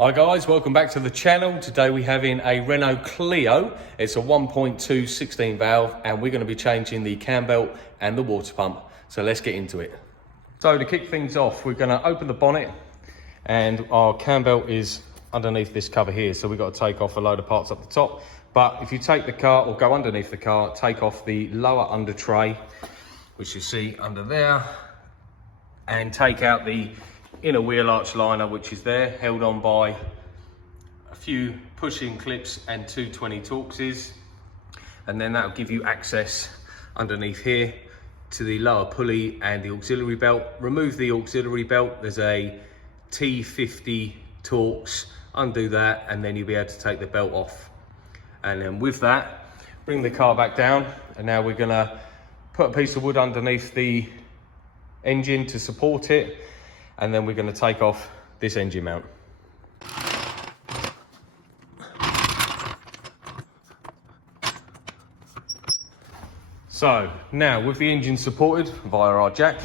Hi guys, welcome back to the channel. Today we have in a Renault Clio. It's a 1.2 16 valve and we're going to be changing the cam belt and the water pump. So let's get into it. So to kick things off, we're going to open the bonnet and our cam belt is underneath this cover here. So we've got to take off a load of parts up the top. But if you take the car or go underneath the car, take off the lower under tray, which you see under there, and take out the inner wheel arch liner, which is there, held on by a few pushing clips and 220 Torxes, and then that'll give you access underneath here to the lower pulley and the auxiliary belt. Remove the auxiliary belt, there's a T50 Torx, undo that, and then you'll be able to take the belt off. And then with that, bring the car back down, and now we're gonna put a piece of wood underneath the engine to support it, and then we're going to take off this engine mount. So now with the engine supported via our jack,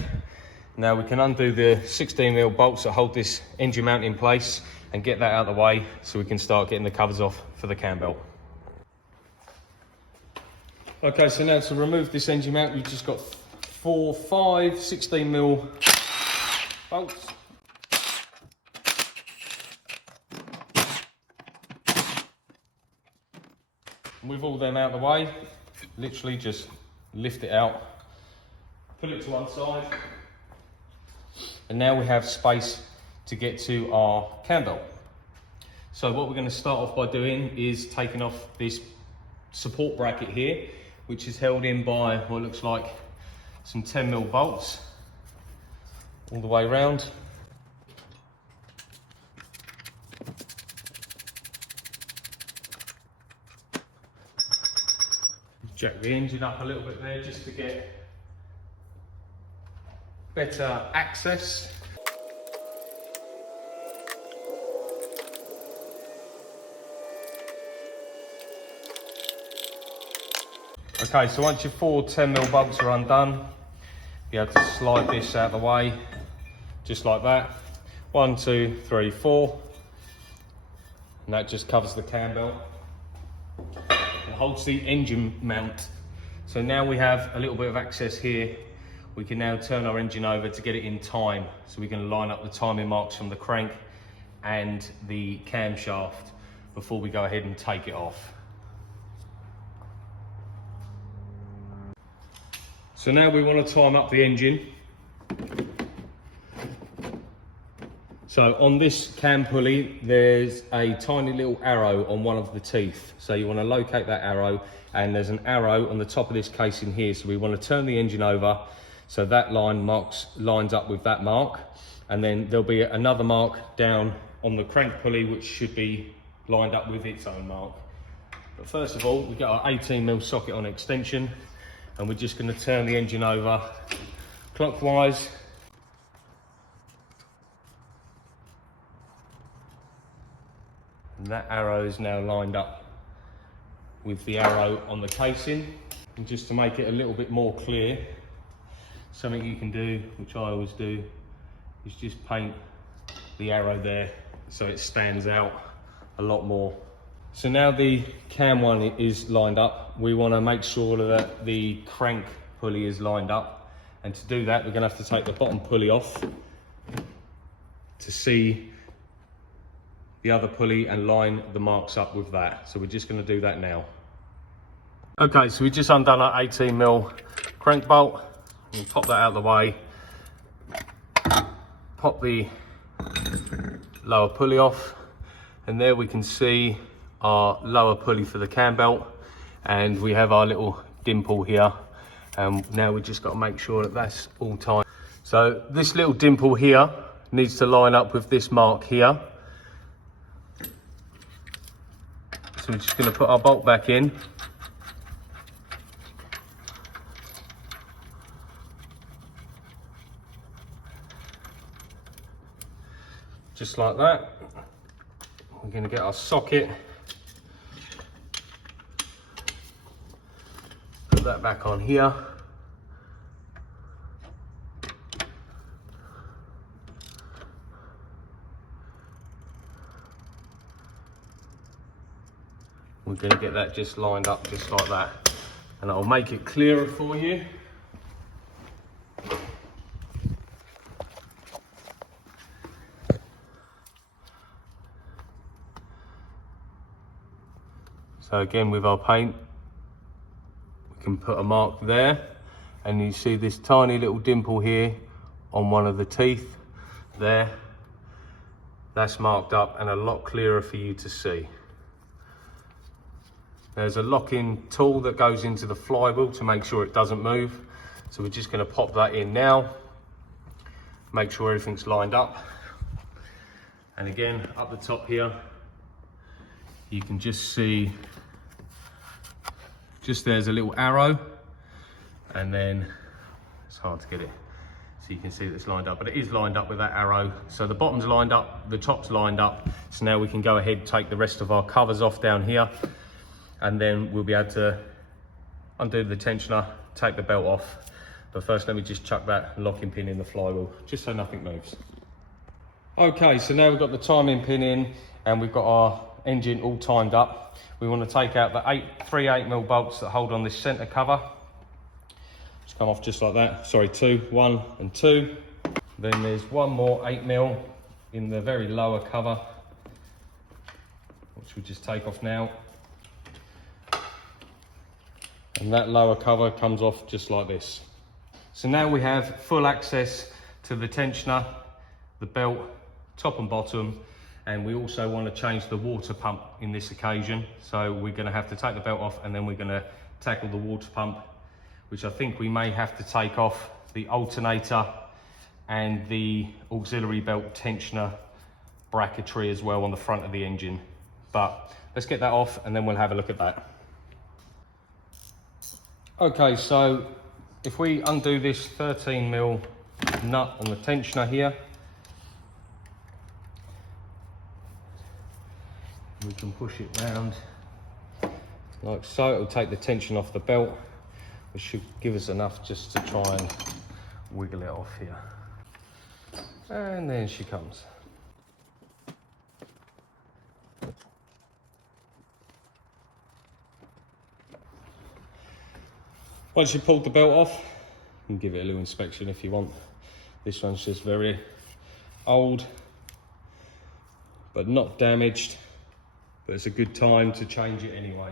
now we can undo the 16mm bolts that hold this engine mount in place and get that out of the way so we can start getting the covers off for the cam belt. Okay, so now to remove this engine mount, you've just got 5 16mm bolts. With all them out of the way, literally just lift it out, put it to one side, and now we have space to get to our cam belt. So what we're going to start off by doing is taking off this support bracket here, which is held in by what looks like some 10mm bolts all the way around. Jack the engine up a little bit there just to get better access. Okay, so once your 4 10mm bolts are undone, you have to slide this out of the way, just like that. 1, 2, 3, 4, and that just covers the cam belt. It holds the engine mount. So now we have a little bit of access here. We can now turn our engine over to get it in time. So we can line up the timing marks from the crank and the camshaft before we go ahead and take it off. So now we want to time up the engine. So on this cam pulley, there's a tiny little arrow on one of the teeth. So you want to locate that arrow, and there's an arrow on the top of this casing here. So we want to turn the engine over so that lines up with that mark. And then there'll be another mark down on the crank pulley, which should be lined up with its own mark. But first of all, we've got our 18mm socket on extension, and we're just going to turn the engine over clockwise. And that arrow is now lined up with the arrow on the casing. And just to make it a little bit more clear, something you can do, which I always do, is just paint the arrow there so it stands out a lot more. So now the cam one is lined up, we want to make sure that the crank pulley is lined up. And to do that, we're going to have to take the bottom pulley off to see the other pulley and line the marks up with that. So we're just going to do that now. Okay, so we just undone our 18mm crank bolt. We'll pop that out of the way. Pop the lower pulley off, and there we can see our lower pulley for the cam belt, and we have our little dimple here. Now we just got to make sure that that's all tight. So this little dimple here needs to line up with this mark here. So we're just going to put our bolt back in. Just like that. We're going to get our socket. Put that back on here. we're going to get that just lined up just like that, and I'll make it clearer for you. So again, with our paint, we can put a mark there, and you see this tiny little dimple here on one of the teeth there. That's marked up and a lot clearer for you to see. There's a lock-in tool that goes into the flywheel to make sure it doesn't move. So we're just going to pop that in now, make sure everything's lined up. And again, up the top here, you can just see, just there's a little arrow, and then it's hard to get it. So you can see that it's lined up, but it is lined up with that arrow. So the bottom's lined up, the top's lined up. So now we can go ahead, take the rest of our covers off down here, and then we'll be able to undo the tensioner, take the belt off. But first, let me just chuck that locking pin in the flywheel, just so nothing moves. Okay, so now we've got the timing pin in, and we've got our engine all timed up. We want to take out the 3 8mm bolts that hold on this center cover. Just come off just like that. Sorry, 2, 1 and 2. Then there's one more 8mm in the very lower cover, which we'll just take off now. And that lower cover comes off just like this. So now we have full access to the tensioner, the belt, top and bottom, and we also want to change the water pump in this occasion. So we're going to have to take the belt off, and then we're going to tackle the water pump, which I think we may have to take off the alternator and the auxiliary belt tensioner bracketry as well on the front of the engine. But let's get that off, and then we'll have a look at that. Okay, so if we undo this 13mm nut on the tensioner here, we can push it round like so. It'll take the tension off the belt, which should give us enough just to try and wiggle it off here. And then she comes. Once you've pulled the belt off, you can give it a little inspection if you want. This one's just very old, but not damaged, but it's a good time to change it anyway.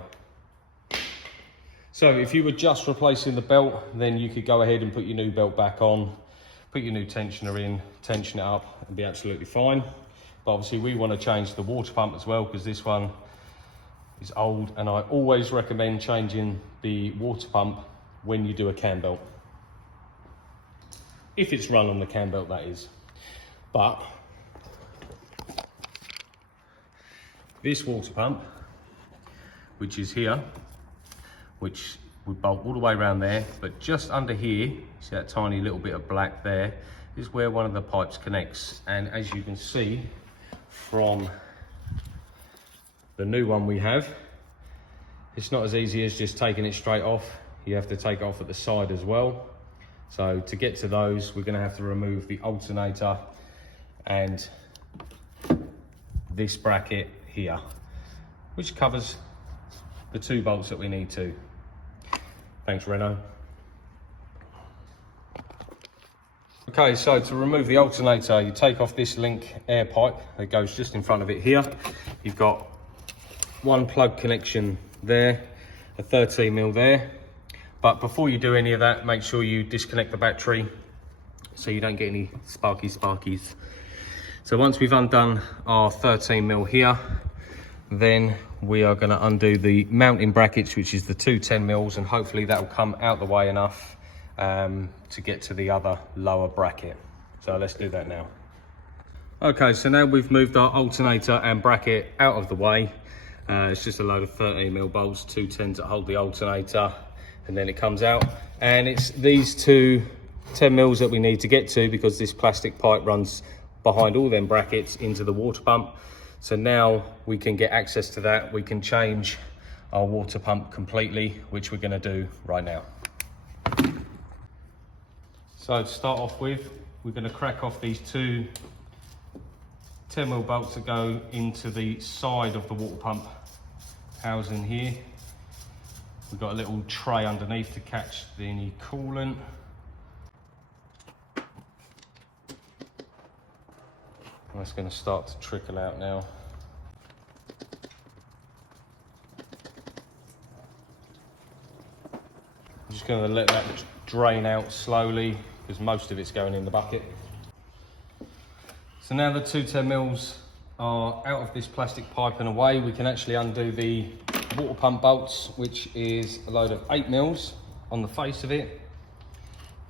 So if you were just replacing the belt, then you could go ahead and put your new belt back on, put your new tensioner in, tension it up, and be absolutely fine. But obviously we want to change the water pump as well, because this one is old, and I always recommend changing the water pump when you do a Cambelt. If it's run on the Cambelt, that is. But this water pump, which is here, which would bolt all the way around there, but just under here, see that tiny little bit of black there, is where one of the pipes connects. And as you can see from the new one we have, it's not as easy as just taking it straight off. You have to take it off at the side as well. So to get to those, we're going to have to remove the alternator and this bracket here, which covers the 2 bolts that we need to. Thanks, Renault. Okay, so to remove the alternator, you take off this link air pipe that goes just in front of it here. You've got one plug connection there, a 13mm there. But before you do any of that, make sure you disconnect the battery so you don't get any sparkies. So once we've undone our 13mm here, then we are going to undo the mounting brackets, which is the 2 10mm, and hopefully that will come out the way enough to get to the other lower bracket. So let's do that now. Okay, so now we've moved our alternator and bracket out of the way. It's just a load of 13mm bolts, 2 10s that hold the alternator, and then it comes out. And it's these 2 10mm that we need to get to, because this plastic pipe runs behind all them brackets into the water pump. So now we can get access to that. We can change our water pump completely, which we're going to do right now. So to start off with, we're going to crack off these 2 10mm bolts that go into the side of the water pump housing here. We've got a little tray underneath to catch any coolant. That's going to start to trickle out now. I'm just going to let that drain out slowly because most of it's going in the bucket. So now the 210mm are out of this plastic pipe and away, we can actually undo the water pump bolts, which is a load of 8mm on the face of it,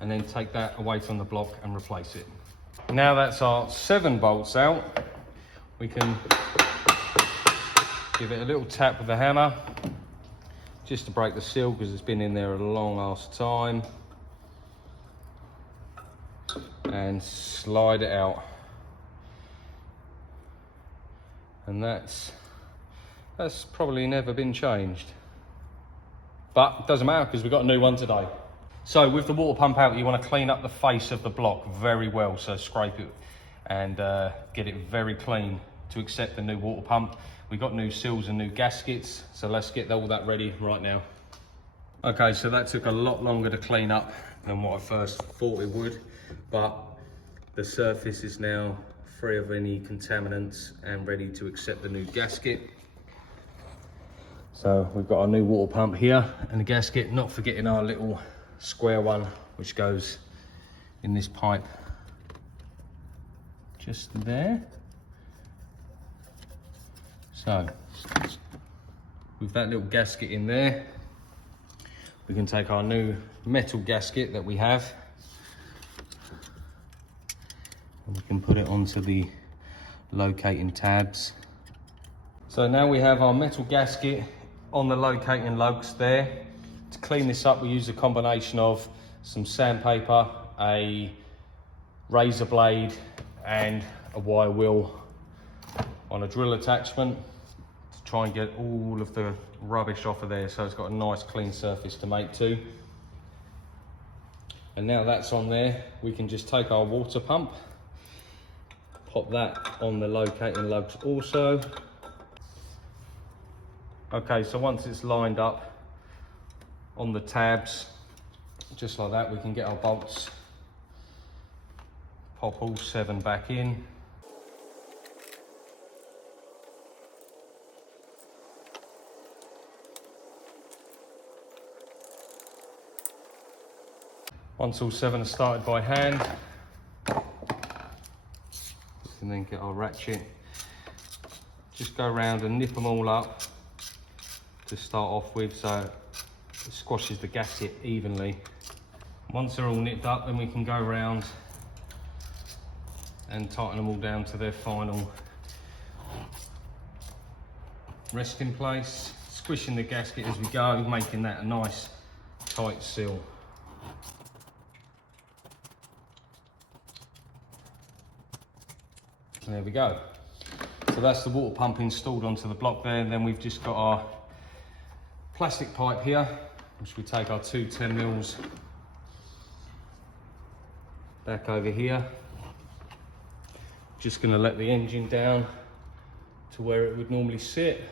and then take that away from the block and replace it. Now that's our 7 bolts out, we can give it a little tap with the hammer just to break the seal because it's been in there a long ass time, and slide it out. And that's probably never been changed, but it doesn't matter because we've got a new one today. So with the water pump out, you want to clean up the face of the block very well, so scrape it and get it very clean to accept the new water pump. We've got new seals and new gaskets, so let's get all that ready right now. Okay, so that took a lot longer to clean up than what I first thought it would, but the surface is now free of any contaminants and ready to accept the new gasket. So we've got our new water pump here and the gasket, not forgetting our little square one which goes in this pipe just there. So with that little gasket in there, we can take our new metal gasket that we have and we can put it onto the locating tabs. So now we have our metal gasket on the locating lugs there. To clean this up, we use a combination of some sandpaper, a razor blade and a wire wheel on a drill attachment to try and get all of the rubbish off of there, so it's got a nice clean surface to make to. And now that's on there, we can just take our water pump, pop that on the locating lugs also. Okay, so once it's lined up on the tabs, just like that, we can get our bolts, pop all 7 back in. Once all 7 are started by hand, we can then get our ratchet, just go around and nip them all up to start off with, so it squashes the gasket evenly. Once they're all nipped up, then we can go around and tighten them all down to their final resting place, squishing the gasket as we go, making that a nice tight seal. And there we go. So that's the water pump installed onto the block there, and then we've just got our plastic pipe here, which we take our 2 10mm back over here. Just going to let the engine down to where it would normally sit,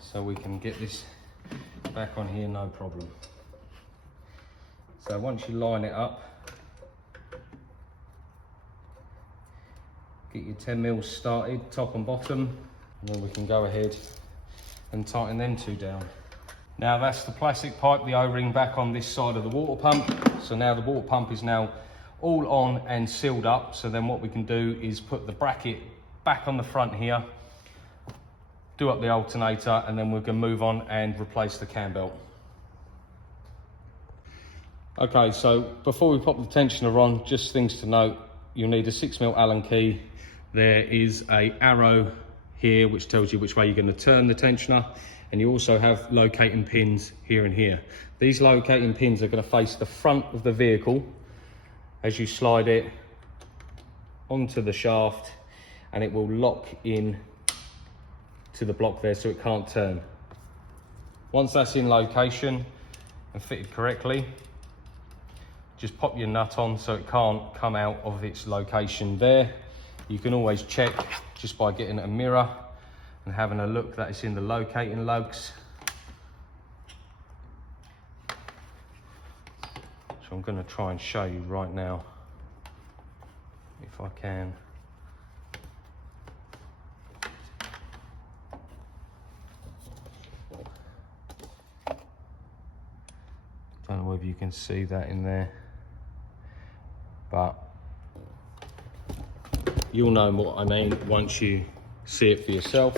so we can get this back on here no problem. So once you line it up, get your 10mm started, top and bottom, and then we can go ahead and tighten them 2 down. Now that's the plastic pipe, the O-ring back on this side of the water pump. So now the water pump is now all on and sealed up. So then what we can do is put the bracket back on the front here, do up the alternator, and then we can move on and replace the cam belt. Okay, so before we pop the tensioner on, just things to note. You'll need a 6mm Allen key. There is an arrow here which tells you which way you're going to turn the tensioner, and you also have locating pins here and here. These locating pins are going to face the front of the vehicle as you slide it onto the shaft, and it will lock in to the block there so it can't turn. Once that's in location and fitted correctly, just pop your nut on so it can't come out of its location there. You can always check just by getting a mirror and having a look that it's in the locating lugs. So I'm going to try and show you right now, if I can. Don't know whether you can see that in there, but you'll know what I mean once you see it for yourself.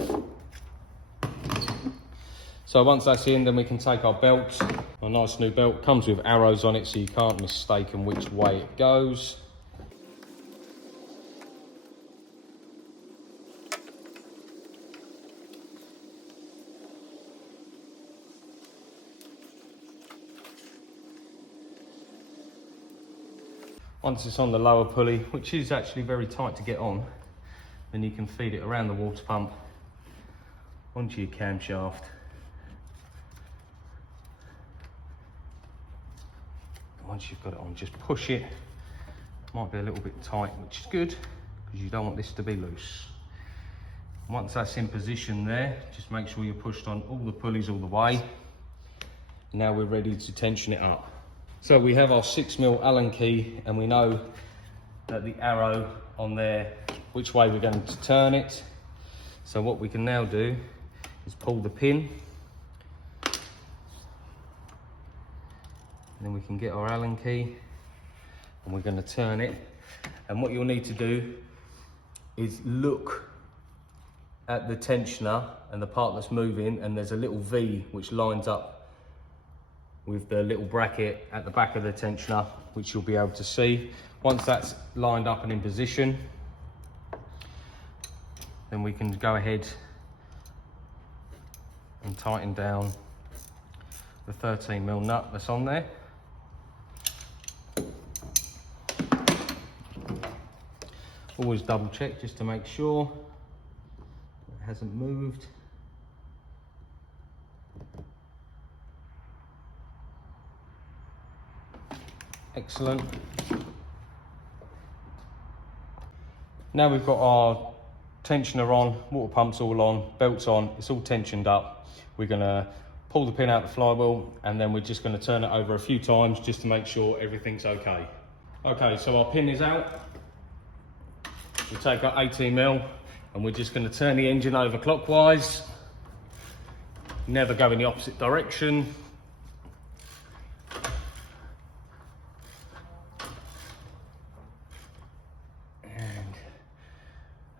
So once that's in, then we can take our belt. A nice new belt, comes with arrows on it so you can't mistake which way it goes. Once it's on the lower pulley, which is actually very tight to get on, then you can feed it around the water pump onto your camshaft. Once you've got it on, just push it. Might be a little bit tight, which is good because you don't want this to be loose. Once that's in position there, just make sure you're pushed on all the pulleys all the way. Now we're ready to tension it up. So we have our 6mm Allen key, and we know that the arrow on there, which way we're going to turn it. So what we can now do is pull the pin, and then we can get our Allen key, and we're going to turn it. And what you'll need to do is look at the tensioner and the part that's moving, and there's a little V which lines up with the little bracket at the back of the tensioner, which you'll be able to see. Once that's lined up and in position, then we can go ahead and tighten down the 13mm nut that's on there. Always double check just to make sure it hasn't moved. Excellent. Now we've got our tensioner on, water pump's all on, belt's on, it's all tensioned up. We're gonna pull the pin out the flywheel, and then we're just gonna turn it over a few times just to make sure everything's okay. Okay, so our pin is out. We take our 18mm and we're just gonna turn the engine over clockwise. Never go in the opposite direction.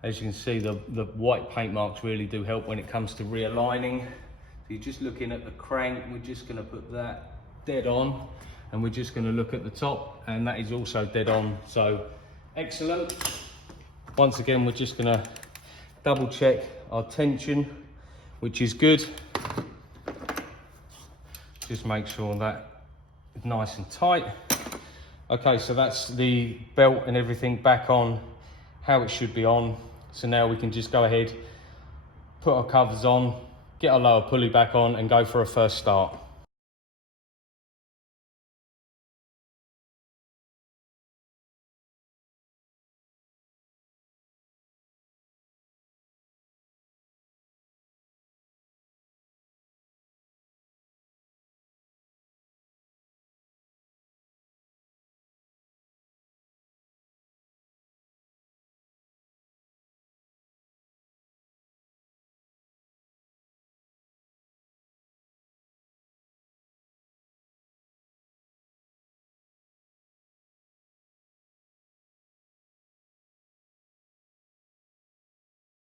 As you can see, the white paint marks really do help when it comes to realigning. So you're just looking at the crank, we're just gonna put that dead on, and we're just gonna look at the top, and that is also dead on, so excellent. Once again, we're just gonna double check our tension, which is good. Just make sure that it's nice and tight. Okay, so that's the belt and everything back on how it should be on. So now we can just go ahead, put our covers on, get our lower pulley back on, and go for a first start.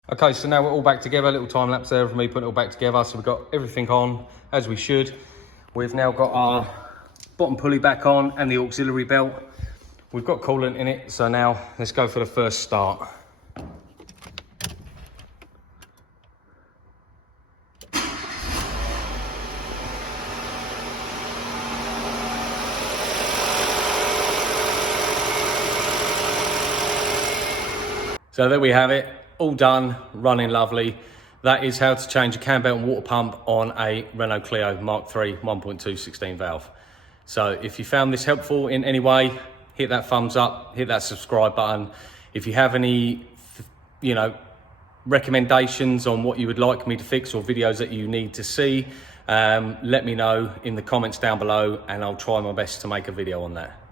Okay, so now we're all back together. A little time lapse there of me putting it all back together. So we've got everything on as we should. We've now got our bottom pulley back on and the auxiliary belt. We've got coolant in it, so now let's go for the first start. So there we have it, all done, running lovely. That is how to change a Cambelt and water pump on a Renault Clio Mark III 1.2 16 valve. So if you found this helpful in any way, hit that thumbs up, hit that subscribe button. If you have any, recommendations on what you would like me to fix or videos that you need to see, let me know in the comments down below and I'll try my best to make a video on that.